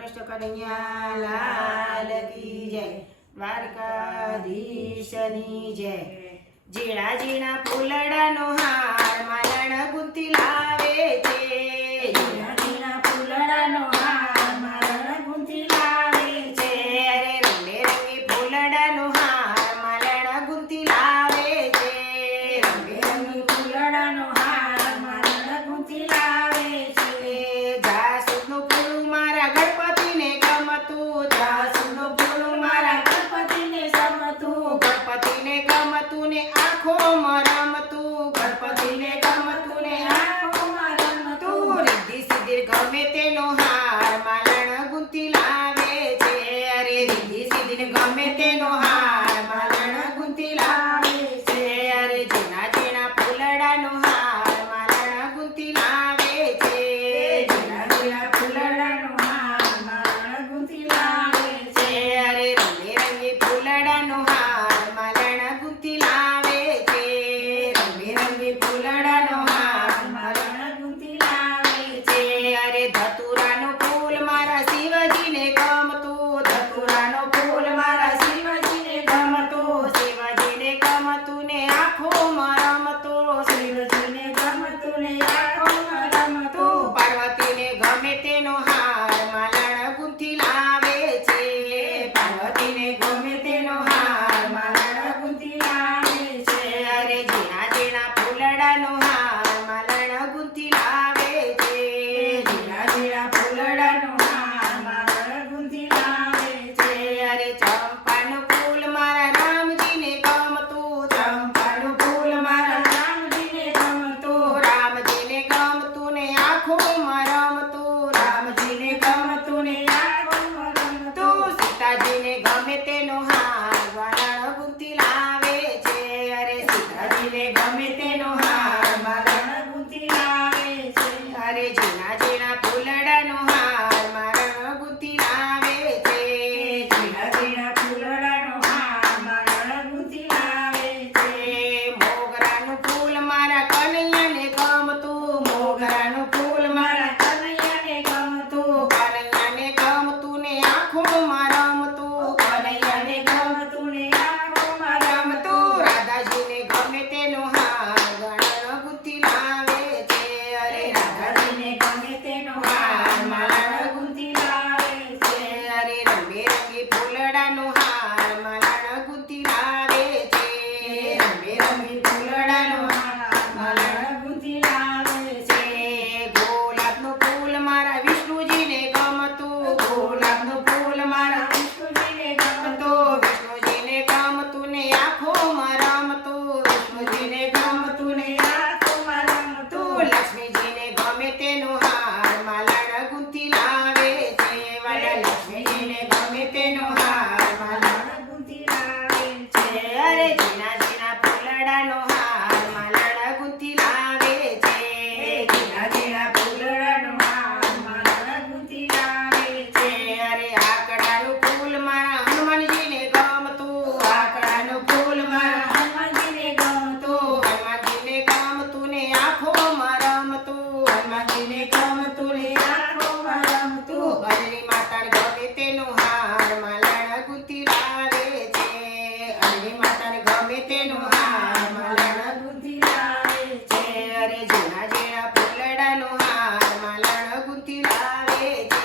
કૃષ્ણ કનૈયા લાલ કી જય, દ્વારકાધીશની જય। ઝીણા ઝીણા ફૂલડાનો હાર માલણ ગુંથી લાવે છે, ઝીણા ઝીણા ફૂલડાનો હાર માલણ ગુંથી લાવે છે। અરે રંગબેરંગી ફૂલડાનો હાર માલણ ગુંથી લાવે છે, રંગબેરંગી ફૂલડાનો હાર માલણ ગુંથી લાવે છે। જાસૂદનું ફૂલ મારા ગણપતિને ગમતું, જાસૂદનું ફૂલ મારા ગણપતિને ગમતું, ગણપતિને ગમતું ને આંખોમાં રમતું, ગણપતિને ગમતું ને આંખોમાં રમતું। રિદ્ધિ સિદ્ધિ ગમે તેનો હાર માલણ ગુંથી લાવે છે, અરે રિદ્ધિ સિદ્ધિ ગમે તેનો હાર માલણ ગુંથી લાવે છે, અરે ઝીણા ઝીણા ફૂલડાનો હાર માલણ ગુંથી લાવે છે, ઝીણા ઝીણા ફૂલડાનો હાર માલણ ગુંથી લાવે છે। અરે રંગબેરંગી ફૂલડાનો હાર માલણ ગુંથી લાવે છે, રંગબેરંગી ફૂલડાનો હાર માલણ ગુંથી લાવે છે। અરે ધતુરાનું ફૂલ મારા શિવજીને ગમતું, ધતુરાનો ફૂલ મારા શિવજીને ગમતું, શિવજીને ગમતું ને આંખોમાં રમતું, શિવજીને ગમતું ને આંખોમાં રમતું। પાર્વતીને ગમે તેનો હાર માલણ ગુંથી લાવે છે, પાર્વતીને ગમે તેનો હાર માલણ ગુંથી લાવે છે। અરે ઝીણા ઝીણા ફૂલડાનો હાર માલણ ગુંથી લાવે છે, ઝીણા ઝીણા ફૂલડાનો હાર માલણ ગુંથી લાવે છે। અરે ચંપાનું ફૂલ મારા રામજીને ગમતું, ચંપાનું ફૂલ મારા રામજીને ગમતું, રામજીને ગમતું ને આંખોમાં રમતું, રામજીને ગમતું ને આંખોમાં રમતું। સીતાજીને ગમે તેનો હાર માલણ ગુંથી લાવે છે, અરે સીતાજીને ગમે તેનો હાર માલણ ગુંથી લાવે છે। અરે ઝીણા ઝીણા ફૂલડાનો હાર માલણ ગુંથી લાવે છે, ઝીણા ઝીણા ફૂલડાનો હાર માલણ ગુંથી લાવે છે। મોગરાનું ફૂલ મારા કનૈયાને ગમતું, મોગરાનું ફૂલ મારા કનૈયાને ગમતું, કનૈયાને ગમતું ને આંખોમાં રમતું, કનૈયાને ગમતું ને આંખોમાં રમતું। રાધાજીને ગમે તેનો હાર માલણ ગુંથી લાવે છે, અરે રાધાજીને ગમે તેનો હાર માલણ ગુંથી લાવે છે। અરે રંગબેરંગી ફૂલડાનો હાર માલણ ગુંથી લાવે છે, રંગબેરંગી ફૂલડાનો હાર માલણ ગુંથી લાવે છે। ગુલાબનું ફૂલ મારા વિષ્ણુજીને ગમતું, ગુલાબનું ફૂલ મારા વિષ્ણુજીને ગમતું, વિષ્ણુજીને ગમતું ને આંખોમાં રમતું, વિષ્ણુજીને ગમતું ને આંખોમાં રમતું। લક્ષ્મીજીને ગમે તેનો હાર માલણ ગુંથી લાવે છે, વાલા લક્ષ્મીજીને ગમે તેનો હાર માલણ ગુંથી લાવે છે। અરે ઝીણા ઝીણા ફૂલડાનો હાર માલણ ગુંથી લાવે છે, ઝીણા ઝીણા ફૂલડાનો હાર માલણ ગુંથી લાવે છે। અરે આકડાનું ફૂલ મારા હનુમાનજીને ગમતું, આકડાનું ફૂલ મારા હનુમાનજીને ગમતું, હનુમાનજીને ગમતું ને આંખોમાં રમતું, હનુમાનજીને ગમતું ને આંખોમાં રમતું। અંજની માતાને ગમે તેનો હાર માલણ ગુંથી લાવે છે, અંજની માતાને ગમે તેનો હાર માલણ ગુંથી લાવે છે। અરે ઝીણા ઝીણા ફૂલડાનો હાર માલણ ગુંથી લાવે છે,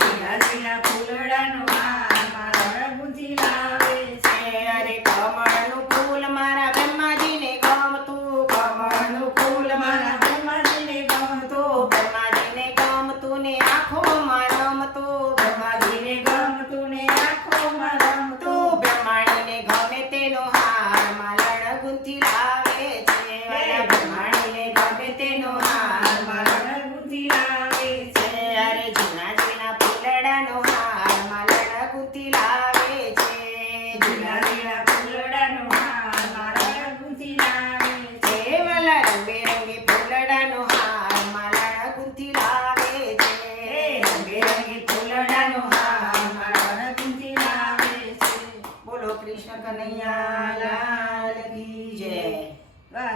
ઝીણા ઝીણા ફૂલડાનો હાર માલણ ગુંથી લાવે છે। અરે કમળનું ફૂલ મારા બ્રહ્માજીને ગમતું, કમળનું ફૂલ મારા હનુમાનજીને ગમતું, બ્રહ્માજીને ગમતું ને આંખોમાં